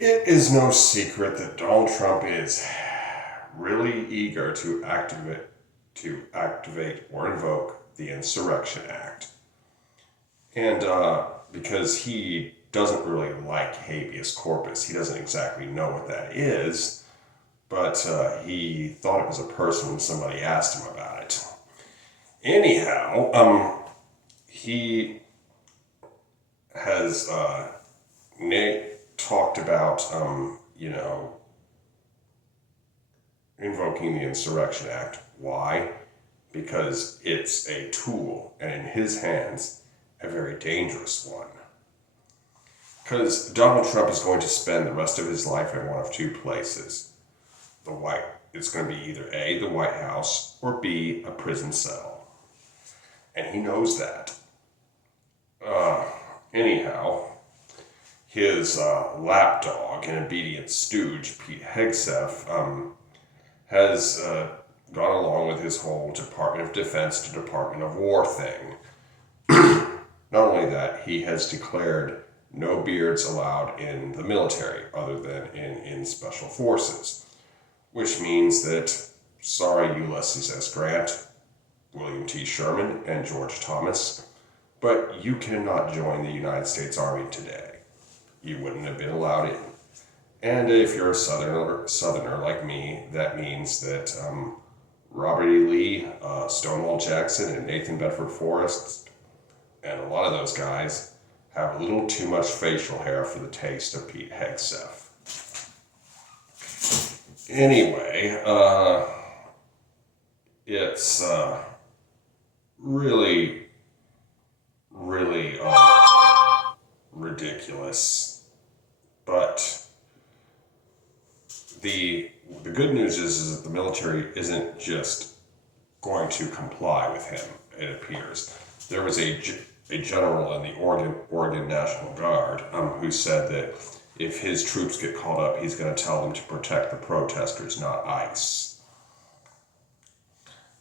It is no secret that Donald Trump is really eager to activate or invoke the Insurrection Act. And because he doesn't really like habeas corpus, he doesn't exactly know what that is, but he thought it was a person when somebody asked him about it. Anyhow, he has talked about, invoking the Insurrection Act. Why? Because it's a tool, and in his hands, a very dangerous one. Because Donald Trump is going to spend the rest of his life in one of two places. It's going to be either A, the White House, or B, a prison cell. And he knows that. Anyhow, his lapdog and obedient stooge, Pete Hegseth, has gone along with his whole Department of Defense to Department of War thing. Not only that, he has declared no beards allowed in the military other than in special forces, which means that, sorry Ulysses S. Grant, William T. Sherman, and George Thomas, but you cannot join the United States Army today. You wouldn't have been allowed in. And if you're a Southerner like me, that means that Robert E. Lee, Stonewall Jackson, and Nathan Bedford Forrest, and a lot of those guys have a little too much facial hair for the taste of Pete Hegseth. Anyway, it's really ridiculous. But the good news is that the military isn't just going to comply with him, it appears. There was a general in the Oregon National Guard who said that if his troops get called up, he's going to tell them to protect the protesters, not ICE.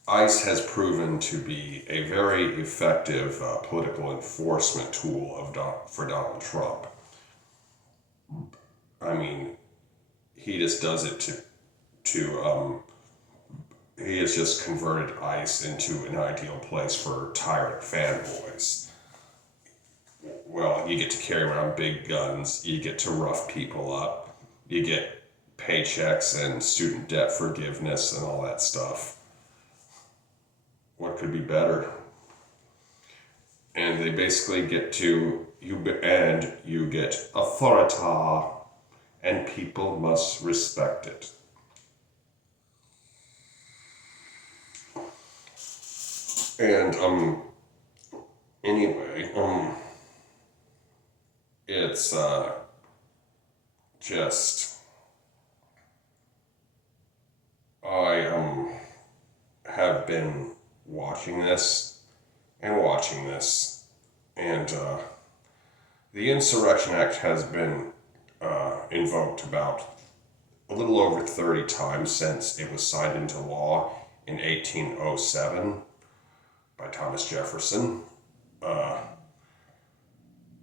ICE has proven to be a very effective political enforcement tool for Donald Trump. I mean, he just does it he has just converted ICE into an ideal place for tyrant fanboys. Well, you get to carry around big guns, you get to rough people up, you get paychecks and student debt forgiveness and all that stuff. What could be better? And they basically you get authority, and people must respect it. And anyway, it's just I have been watching this, and the Insurrection Act has been invoked about a little over 30 times since it was signed into law in 1807 by Thomas Jefferson.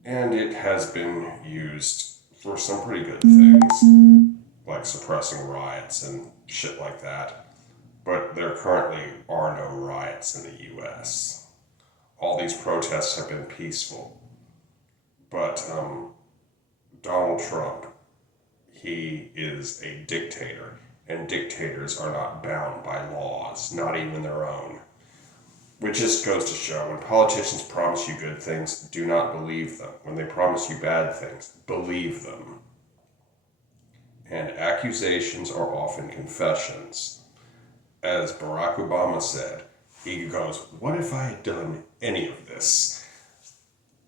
And it has been used for some pretty good things, like suppressing riots and shit like that. But there currently are no riots in the U.S. All these protests have been peaceful. But Donald Trump, he is a dictator, and dictators are not bound by laws, not even their own. Which just goes to show, when politicians promise you good things, do not believe them. When they promise you bad things, believe them. And accusations are often confessions. As Barack Obama said, he goes, what if I had done any of this?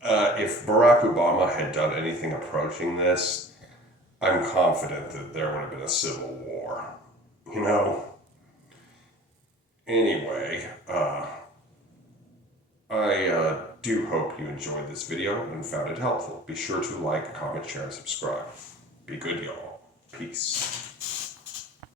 If Barack Obama had done anything approaching this, I'm confident that there would have been a civil war. You know? Anyway, I do hope you enjoyed this video and found it helpful. Be sure to like, comment, share, and subscribe. Be good, y'all. Peace.